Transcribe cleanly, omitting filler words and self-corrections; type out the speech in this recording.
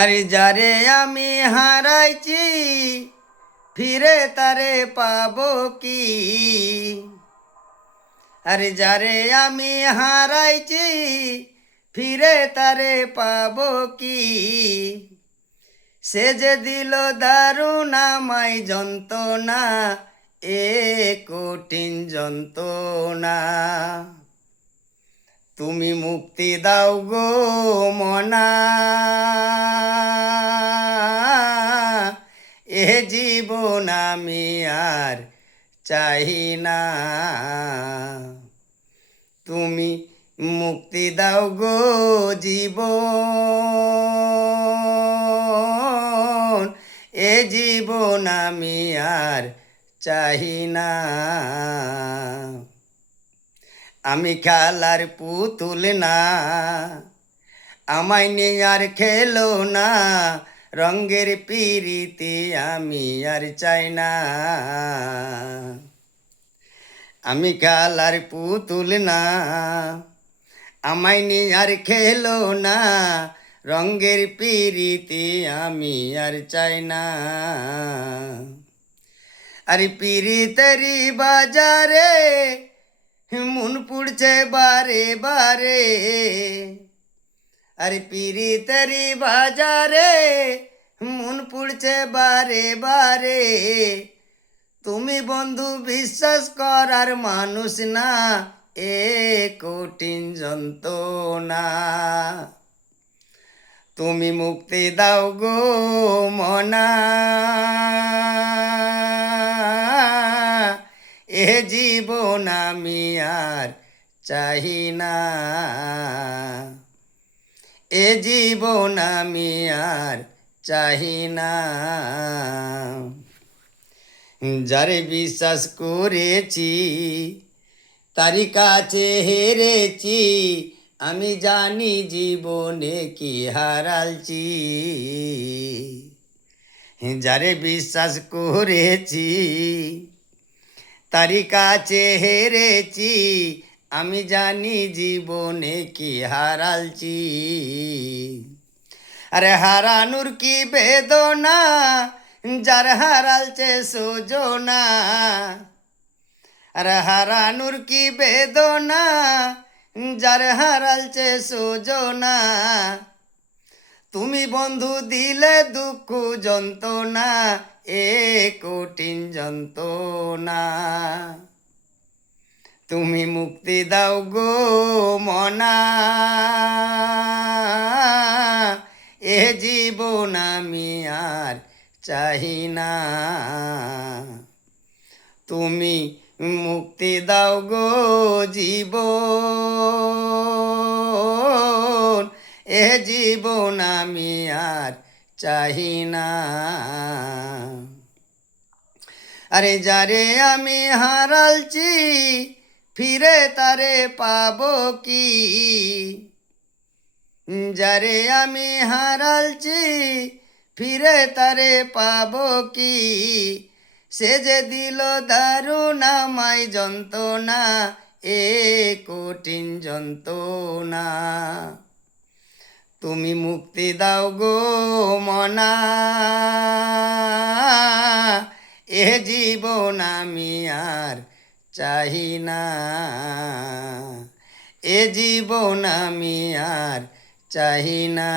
আরে যারে আমি হারাইছি ফিরে তারে পাবো কি? আরে যারে আমি হারাইছি ফিরে তারে পাবো কি? সে যে দিল দারুণ আমায় যন্ত্রণা, এ কঠিন যন্ত্রণা। তুমি মুক্তি দাও গো মনা, এ জীবন আমি আর চাই না। তুমি মুক্তি দাও গো জীবন, এ জীবন আমি আর চাই না। আমি খেলার পুতুল না, আমায় নিয়ে আর খেলো না, রঙের পিরিতি আমি আর চাই না। আমি খেলার পুতুল না, আমায় নিয়ে আর খেলো না, রঙের পিরিতি আমি আর চাই না। আরে পিরিতেরি বাজারে মন পুড়ছে বারে বারে। আরে পিরিতেরি বাজারে মন পুড়ছে বারে বারে। তুমি বন্ধু বিশ্বাস করার মানুষ না, এ কঠিন যন্ত্রণা। তুমি মুক্তি দাও গো মনা, এ জীবন আমি আর চাই না। এ জীবন আমি আর চাই না। যারে বিশ্বাস করেছি তারি কাছে হেরেছি, আমি জানি জীবনে কি হারালছি। যারে বিশ্বাস করেছি তারি কাছে হেরেছি, আমি জানি জীবনে কি হারালছি। আরে হারানোর কি বেদনা, যার হারালছে সুজনা। আরে হারানোর কি বেদনা, যার হারালছে সুজনা। তুমি বন্ধু দিলে দুঃখ যন্ত্রণা, এ কঠিন যন্ত্রণা। তুমি মুক্তি দাও গো মনা, এ জীবন আমি আর চাই না। তুমি মুক্তি দাও গো জীবন, এ জীবন আমি আর চাই না। আরে যারে আমি হারালছি ফিরে তারে পাবো কি? যারে আমি হারালছি ফিরে তারে পাবো কি? সে যে দিল দারুণ আমায় যন্ত্রণা, এ কঠিন যন্ত্রণা। তুমি মুক্তি দাও গো মনা, এ জীবন আমি আর চাই না। এ জীবন আমি আর চাই না।